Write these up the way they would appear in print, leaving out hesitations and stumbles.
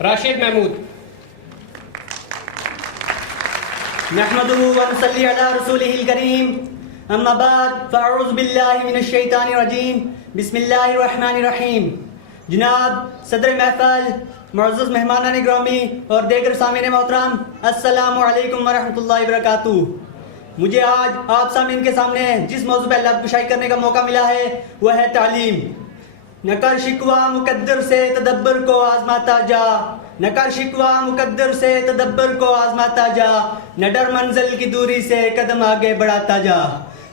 راشد محمود. نحمده ونصلي على رسوله الكريم اما بعد فاعوذ باللہ من الشیطان الرجیم بسم اللہ الرحمن الرحیم. جناب صدر محفل، معزز مہمانان گرامی اور دیگر سامعین محترم، السلام علیکم ورحمۃ اللہ وبرکاتہ. مجھے آج آپ سامعین کے سامنے جس موضوع پہ لفظ کشائی کرنے کا موقع ملا ہے وہ ہے تعلیم. نہ کر شکوہ مقدر سے تدبر کو آزماتا جا، نہ کر شکوہ مقدر سے تدبر کو آزماتا جا، نہ ڈر منزل کی دوری سے قدم آگے بڑھاتا جا.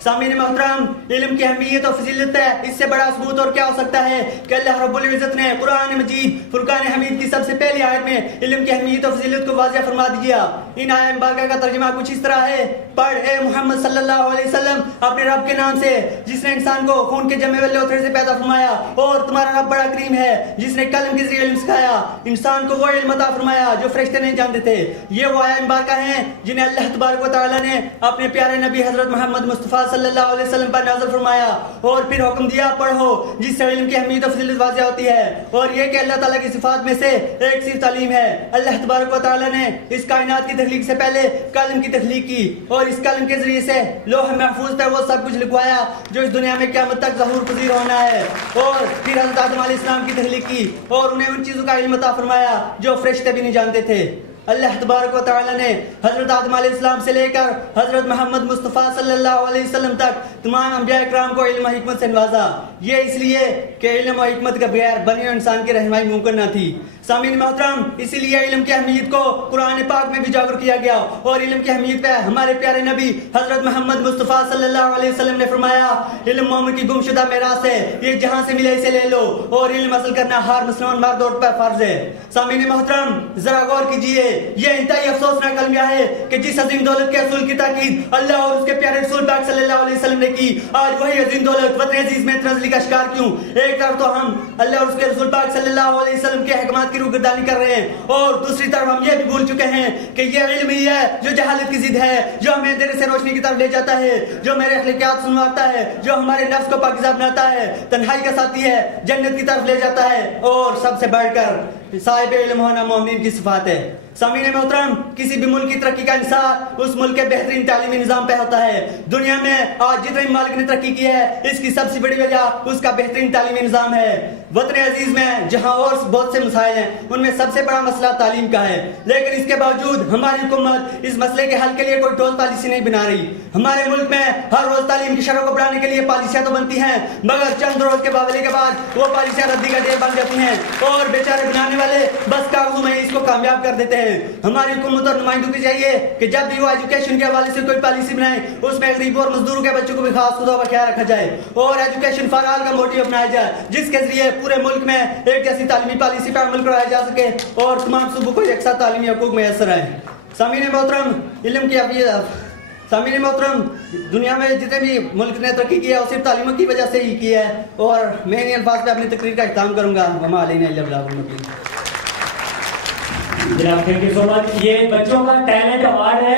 سامعین محترم، علم کی اہمیت اور فضیلت ہے، اس سے بڑا ثبوت اور کیا ہو سکتا ہے کہ اللہ رب العزت نے قرآن مجید فرقان حمید کی سب سے پہلی آیت میں علم کی اہمیت اور فضیلت کو واضح فرما دیا. ان آیات مبارکہ کا ترجمہ کچھ اس طرح ہے: پڑھ اے محمد صلی اللہ علیہ وسلم اپنے رب کے نام سے جس نے انسان کو خون کے جمے ہوئے لوتھڑے سے پیدا فرمایا، اور تمہارا رب بڑا کریم ہے جس نے قلم کے ذریعے علم سکھایا، انسان کو وہ علم عطا فرمایا جو فرشتے نہیں جانتے تھے. یہ وہ آیات مبارکہ ہیں جنہیں اللہ تبارک و تعالیٰ نے اپنے پیارے نبی حضرت محمد مصطفیٰ صلی اللہ علیہ وسلم پر نازل فرمایا، اور پھر حکم دیا پڑھو، جس سے علم کی اہمیت و فضیلت واضح ہوتی ہے. اور یہ کہ اللہ تعالیٰ کی صفات میں سے ایک صرف تعلیم ہے. اللہ تبارک و تعالیٰ نے اس کائنات کی تخلیق سے پہلے قلم کی تخلیق کی، اور اس قلم کے ذریعے سے لوح محفوظ پر وہ سب کچھ لکھوایا جو اس دنیا میں قیامت تک ظہور پذیر ہونا ہے. اور پھر حضرت آدم علیہ السلام کی تخلیق کی اور انہیں ان چیزوں کا علم عطا فرمایا جو فرشتے بھی نہیں جانتے تھے. اللہ تبارک و تعالیٰ نے حضرت آدم علیہ السلام سے لے کر حضرت محمد مصطفیٰ صلی اللہ علیہ وسلم تک تمام انبیاء اکرام کو علم و حکمت سے نوازا. یہ اس لیے کہ علم و حکمت کے بغیر بنی ہوئے انسان کی رہنمائی ممکن نہ تھی. سامعین محترم، اسی لیے علم کی اہمیت کو قرآن پاک میں بھی اجاگر کیا گیا، اور علم کی اہمیت پہ ہمارے پیارے نبی حضرت محمد مصطفیٰ صلی اللہ علیہ وسلم نے فرمایا: علم مومن کی گمشدہ میراث ہے، یہ جہاں سے ملے اسے لے لو، اور علم حاصل کرنا ہر مسلمان مرد عورت پر فرض ہے. سامعین محترم، ذرا غور کیجئے، یہ انتہائی افسوسناک کلمہ ہے کہ جس عظیم دولت کے اصول کی تاکید اللہ اور اس کے پیارے رسول پاک صلی اللہ علیہ وسلم نے کی، آج وہی عظیم دولت وطن عزیز میں تنزلی کا شکار کیوں؟ ایک طرف تو ہم اللہ اور اس کے رسول پاک صلی اللہ علیہ وسلم کے احکامات کی روگردانی کر رہے ہیں، اور دوسری طرف ہم یہ بھی بھول چکے ہیں کہ یہ علم ہی ہے جو جہالت کی ضد ہے، جو ہمیں اندھیرے سے روشنی کی طرف لے جاتا ہے، جو میرے اخلاقیات سنواتا ہے، جو ہمارے نفس کو پاکیزہ بناتا ہے، تنہائی کا ساتھی ہے، جنت کی طرف لے جاتا ہے، اور سب سے بڑھ کر صاحب علم ہونا مومنین کی صفات ہے. سامعین محترم، کسی بھی ملک کی ترقی کا انحصار اس ملک کے بہترین تعلیمی نظام پہ ہوتا ہے. دنیا میں آج جتنے ممالک نے ترقی کی ہے، اس کی سب سے بڑی وجہ اس کا بہترین تعلیمی نظام ہے. وطن عزیز میں جہاں اور بہت سے مسائل ہیں، ان میں سب سے بڑا مسئلہ تعلیم کا ہے، لیکن اس کے باوجود ہماری حکومت اس مسئلے کے حل کے لیے کوئی ٹھوس پالیسی نہیں بنا رہی. ہمارے ملک میں ہر روز تعلیم کی شرح کو بڑھانے کے لیے پالیسیاں تو بنتی ہیں، مگر چند روز کے باولے کے بعد وہ پالیسیاں ردی کا ڈھیر بن جاتی ہیں، اور بیچارے بنانے والے بس کاغذوں میں اس کو کامیاب کر دیتے ہیں. ہماری حکومت اور نمائندوں کی چاہیے کہ جب بھی وہ ایجوکیشن کے حوالے سے کوئی پالیسی بنائے، اس میں غریبوں اور مزدوروں کے بچوں کو بھی خاص خدا کا خیال رکھا جائے، اور ایجوکیشن فار آل کا موٹیو اپنایا جائے، جس کے ذریعے پورے ملک میں ایک جیسی تعلیمی پالیسی پر عمل کرایا جا سکے اور تمام صوبوں کو یکساں تعلیمی حقوق میسر آئے. سامعین محترم، علم کی اہمیت، سامعین محترم، دنیا میں جتنے بھی ملک نے ترقی کی ہے وہ صرف تعلیم کی وجہ سے ہی کی ہے، اور میں انہی الفاظ پہ اپنی تقریر کا اختتام کروں گا. وما علینا الا البلاغ المبین. جناب تھینک یو سو مچ. یہ بچوں کا ٹیلنٹ اوارڈ ہے.